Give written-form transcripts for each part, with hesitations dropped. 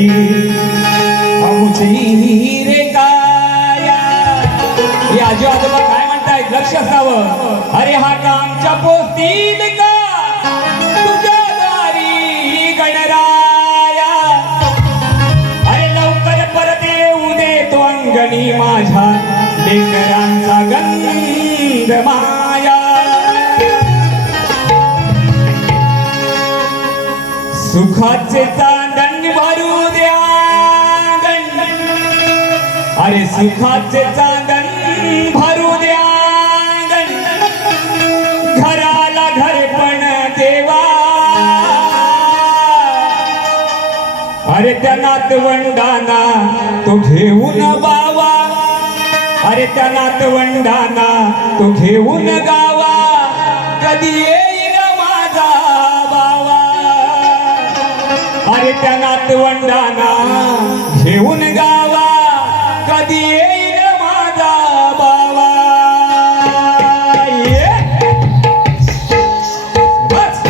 घरी आमुची रे काया. हे आजी आजोबा काय म्हणतायत लक्ष असावं. अरे हा का आमच्या पोस्तीत का तुझ्या दारी गणराया. अरे लवकर परत येऊ दे तो अंगणी माझ्या लेकरांचा गंध माया. सुखाचे चांदण भरू द्या अरे सुखाचे चांदण भरू द्या घराला घरपण देवा. अरे त्या नातवंडाना तो घेऊन बावा. अरे त्या नातवंडाना तो घेऊन गावा. कधी येईल माझा बावा. अरे त्या नातवंडाना घेऊन गावा. कधी येईल माझा बावा. ये बस.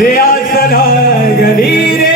रे आस लागली रे